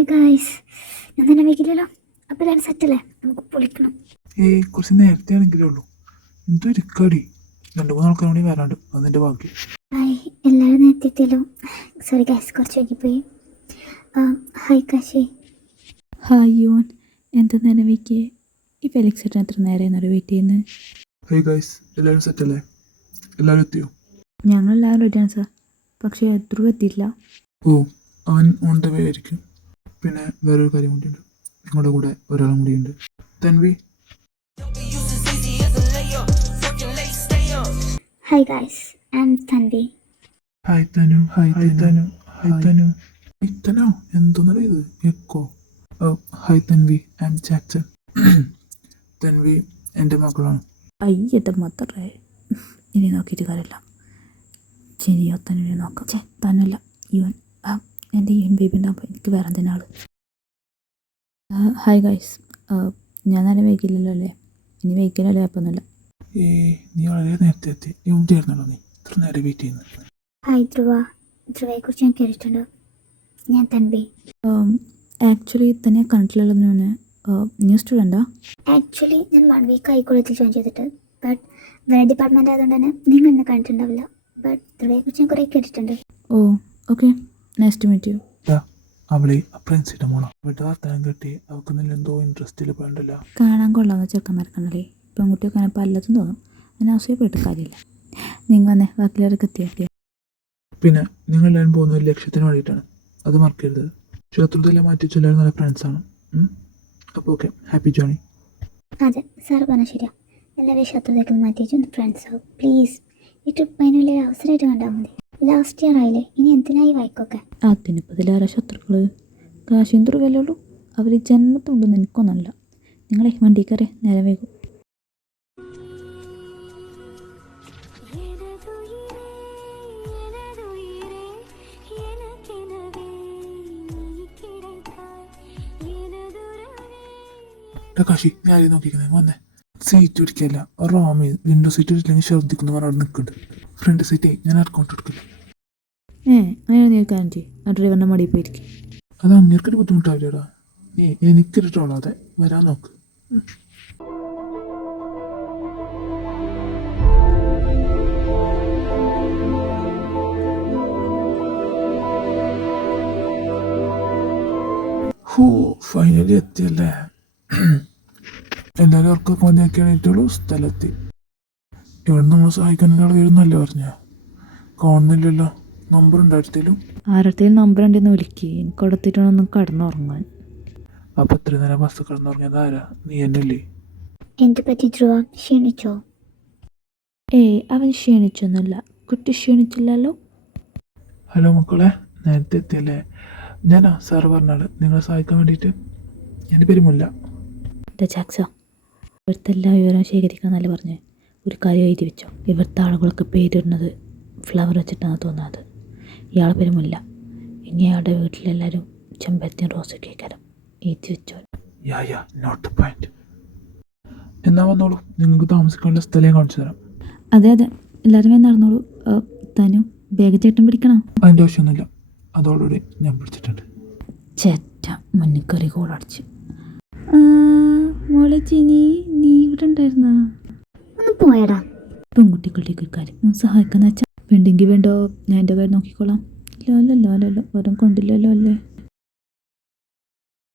Hi guys, ഞാൻ തന്നെ വൈകില്ലല്ലോ. അപ്പോൾ എല്ലാവരും സെറ്റല്ലേ? നമുക്ക് പൊളിക്കണം. കുറച്ച് നേരത്തെ ആണെങ്കിലേ ഉള്ളൂ. എന്തൊരു കടി 2-3 ആൾക്കാർ കൂടി വരാണ്ട് അതിൻ്റെ ബാക്കി. ഹായ്, എല്ലാവരും നേരത്തെ എത്തിയല്ലോ. സോറി ഗായ്സ്, കുറച്ച് വൈകിപ്പോയി. ഹായ് കാശി. ഹായ് യുവൻ, എന്താ നേരം വയ്ക്കിയേ? ഈ ഫെലിക്സ് ചേട്ടൻ എത്ര നേരം എന്നൊരു വെയിറ്റ് ചെയ്യുന്നത്? ഹേയ് ഗൈസ്, എല്ലാവരും സെറ്റല്ലേ? എല്ലാവരും എത്തിയോ? ഞങ്ങളെല്ലാവരും റെഡിയാണ് സാർ, പക്ഷേ എത്ര എത്തിയിട്ടില്ല. ഓ, അവൻ ഓൺ ദ വേ ആയിരിക്കും. പിന്നെ വേറൊരു കാര്യം കൂടിയുണ്ട്, നിങ്ങളുടെ കൂടെ ഒരാളും കൂടിയുണ്ട്. Tanvi. Hi guys, I am Tanvi. Hi Tanu. Hi Tanu. Hi Tanu. ഇത്തനോ എന്തോന്നറിയ ഇത് echo. Hi Tanvi, I am Jackson. Tanvi എൻ്റെ മകളാണ്. അയ്യത്തെ മത്തറേ, ഇനി നോക്കിയിട്ട് കാര്യമില്ല. ശരിയോ തന്നെ നോക്കാം. തന്നല്ല യുവൻ, എൻ്റെ യുവൻ ബേബി ഉണ്ടാകുമ്പോൾ എനിക്ക് വേറെ തന്നെ ആൾ. ഹായ് ഗൈസ്, ഞാൻ നേരം വൈകില്ലല്ലോ അല്ലേ? ഇനി വൈകില്ലല്ലോ കുഴപ്പമൊന്നുമില്ല. നീ വളരെ നേരത്തെ എത്തി. നീ ഉണ്ടായിരുന്നല്ലോ, നീ ഇത്ര നേരം വെയിറ്റ് ചെയ്യുന്നത്. ഹായ് ധ്രുവയെക്കുറിച്ച് ഞാൻ കേട്ടിട്ടുണ്ട്. ഞാൻ തൻവി. ആക്ച്വലി തന്നെ കണ്ടിട്ടുള്ളത് ന്യൂ സ്റ്റുഡൻറ്റാ? ആക്ച്വലി ഞാൻ 1 വീക്ക് ആയി കോളേജിൽ ജോയിൻ ചെയ്തിട്ട്. ബട്ട് വേറെ ഡിപ്പാർട്ട്മെൻറ്റ് ആയതുകൊണ്ട് തന്നെ നിങ്ങൾ എന്നെ കണ്ടിട്ടുണ്ടാവില്ല. ബട്ട് ധ്രുവയെക്കുറിച്ച് ഞാൻ കുറേ കേട്ടിട്ടുണ്ട്. Oh okay, nice to meet you. അവളെ അപ്രൻസിയുടെ മോളാ. അവളുടെ വർത്തമാനം കെട്ടി അവൾക്ക് എന്തോ ഇൻട്രസ്റ്റിൽ പോകണ്ടല്ല. കാണാൻ കൊള്ളാവുന്ന ചെറുക്കന്മാർക്കാണല്ലേ പെൺകുട്ടിയൊക്കെ അങ്ങനെ പലതും തോന്നും. അതിനെ അവസരപ്പെട്ട് കാര്യമില്ല. നിങ്ങൾ വന്നേ, ബാക്കിയുള്ളവർക്ക് എത്തിയ. പിന്നെ നിങ്ങൾ എല്ലാവരും പോകുന്ന ഒരു ലക്ഷ്യത്തിന് വേണ്ടിയിട്ടാണ്, അത് മറക്കരുത്. ശത്രുതയെല്ലാം മാറ്റി എല്ലാവരും നല്ല ഫ്രണ്ട്സാണ്. അപ്പോൾ ഓക്കെ, ഹാപ്പി ജേണി. അതെ, സാർ പറഞ്ഞാൽ ശരിയാ. എല്ലാവരും ശത്രുതയ്ക്ക് മാറ്റിയിട്ട് ഫ്രണ്ട്സ് ആവും. പ്ലീസ്, ഈ ട്രിപ്പ് അതിനുള്ള ഒരു അവസരമായിട്ട് കണ്ടാൽ മതി. ലാസ്റ്റ് ഇയർ ആയില്ലേ, ഇനി എന്തിനായി വായിക്കൊക്കെ? അതിനിപ്പോൾ ഇതിലാരാ ശത്രുക്കൾ? കാശിയും തുറവല്ലേ ഉള്ളൂ. അവർ ജന്മത്തുണ്ടെന്ന് എനിക്കൊന്നല്ല. നിങ്ങളെ വണ്ടി കയറി നേരം വൈകും. കാശി, ഞാൻ ആരെയും നോക്കിക്കുന്നേ വന്നേ. സീറ്റ് പിടിക്കല്ല, റോമി വിൻഡോ സീറ്റ് ഇട്ടില്ലെങ്കിൽ ഛർദ്ദിക്കുന്നു പറഞ്ഞ അവിടെ നിൽക്കുന്നുണ്ട്. ഫ്രണ്ട് സീറ്റ് ഞാൻ അക്കൗണ്ട് എടുക്കില്ല. അങ്ങനെ നീ കാര്യം ചെയ്യും, ആ ഡ്രൈവറിൻ്റെ മടിയിൽ പോയിരിക്കും. അത് അങ്ങേർക്കൊരു ബുദ്ധിമുട്ടാവില്ലടാ. എനിക്കൊരു ട്രോളാതെ വരാൻ നോക്ക്. ഫൈനലി എത്തിയല്ലേ. എല്ലാവരും അവർക്ക് മതിയാക്കിയാണേറ്റുള്ളൂ സ്ഥലത്തി. ഇവിടെ നമ്മൾ സഹായിക്കാൻ ഒരാൾ വരുന്നല്ലേ പറഞ്ഞ? കാണുന്നില്ലല്ലോ. നമ്പർ ഉണ്ടായിരുത്തിലും ആരുടെയും നമ്പർ ഉണ്ടെന്ന് വിളിക്കുക. എനിക്ക് കൊടുത്തിട്ടാണൊന്നും കടന്നുറങ്ങാൻ. അപ്പം ഇത്ര നേരം ബസ് കിടന്നുറങ്ങിയത് ആരാ? നീ എന്നല്ലേ? എന്ത് പറ്റി ധ്രുവ, ക്ഷീണിച്ചോ? അവൻ ക്ഷീണിച്ചൊന്നുമില്ല. കുട്ടി ക്ഷീണിച്ചില്ലല്ലോ. ഹലോ മക്കളെ, നേരത്തെ എത്തിയല്ലേ? ഞാനാ സാറ് പറഞ്ഞാൽ നിങ്ങളെ സഹായിക്കാൻ വേണ്ടിയിട്ട്. എൻ്റെ പേര് മുല്ല. ജാക്സ, ഇവിടുത്തെ എല്ലാ വിവരവും ശേഖരിക്കാന്നല്ലേ പറഞ്ഞേ. ഒരു കാര്യം എഴുതി വെച്ചോ. ഇവിടുത്തെ ആളുകളൊക്കെ പേരിടുന്നത് ഫ്ലവർ വെച്ചിട്ടാണ് തോന്നുന്നത്. ഇയാളെ പേര് മുല്ല. ഇനി അയാളുടെ വീട്ടിലെല്ലാവരും ചെമ്പരത്തിയും റോസൊക്കെ കേൾക്കാനും എഴുതി വെച്ചോ. Note the point. എന്നാ വന്നോളൂ, നിങ്ങൾക്ക് താമസിക്കാനുള്ള സ്ഥലം കാണിച്ചു തരാം. അതെ, എല്ലാവരും നടന്നോളൂ. തനു, ബാഗ് ചേട്ടൻ പിടിക്കണം. അതിൻ്റെ ആവശ്യമൊന്നുമില്ല, അതോടുകൂടി ഞാൻ പിടിച്ചിട്ടുണ്ട്. ചേട്ട മുന്നിക്കറി കോളടിച്ച്. മോളെ ചിനി, നീ ഇവിടെ ഉണ്ടായിരുന്ന? ഒന്ന് പോയടാ. പെൺകുട്ടികളുടെ കാര്യം സഹായിക്കാന്ന് വെച്ചാൽ വേണ്ടെങ്കിൽ വേണ്ടോ, ഞാൻ എൻ്റെ കാര്യം നോക്കിക്കോളാം. ലോലല്ലോ ഓരോ കൊണ്ടില്ലല്ലോ അല്ലേ.